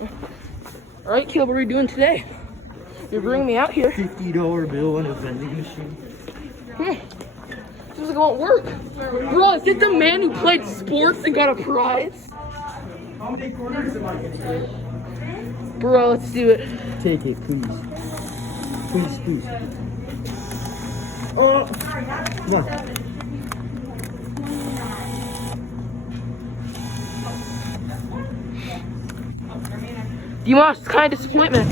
All right, Caleb, what are you doing today? You're bringing me out here. $50 bill in a vending machine. Seems like it won't work. Bro, is it the man who played sports and got a prize? How many quarters am I gonna get? Bro, let's do it. Take it, please. Please. Oh, come on. Dimash, it's kind of disappointment.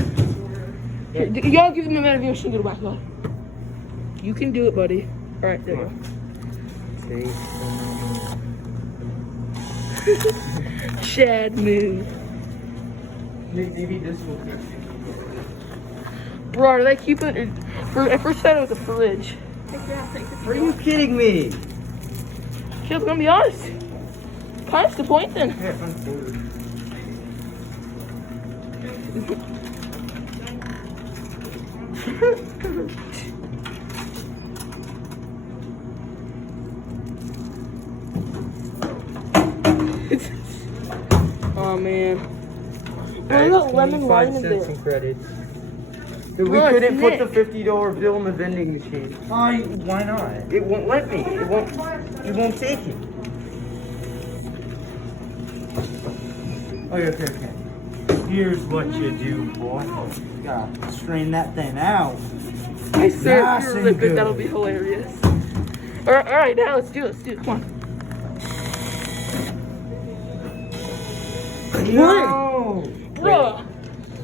Here, y'all give him a minute of your machine. Go back, go. You can do it, buddy. All right, there you go. Chad move. Maybe this will fix it. Bro, are they keeping it? I first thought it was a fridge. Are you kidding me? Caleb, I'm gonna be honest. Kind of disappointing. Yeah, unfolded. Oh man. Bro, I got lemon wine in there. Credits. We Bro, couldn't put Nick. the $50 bill in the vending machine. Why not? It won't let me. It won't take it. Okay. Here's what you do, boy. You gotta strain that thing out. I swear, Nice if you and rip it, good. that'll be hilarious. All right, now let's do it. Come on. No! Bro,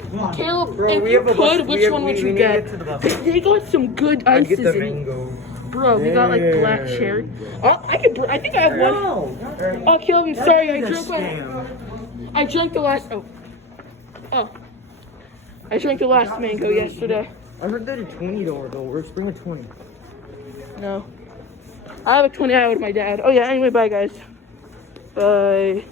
Come on. Caleb, Bro, if we you have a could, bus- which one would we you need get? it to the bus. They got some good I'd ices get the in it. mango. Bro, we got like black There cherry. we go. Oh, I think I have one. No! Oh, Caleb, I'm sorry. I That's drank a scam. I drank the last. Oh. I drank the last mango yesterday. I heard that a $20 bill works. Bring a 20. No. I have a 20 hour with my dad. Oh yeah. Anyway, bye guys. Bye.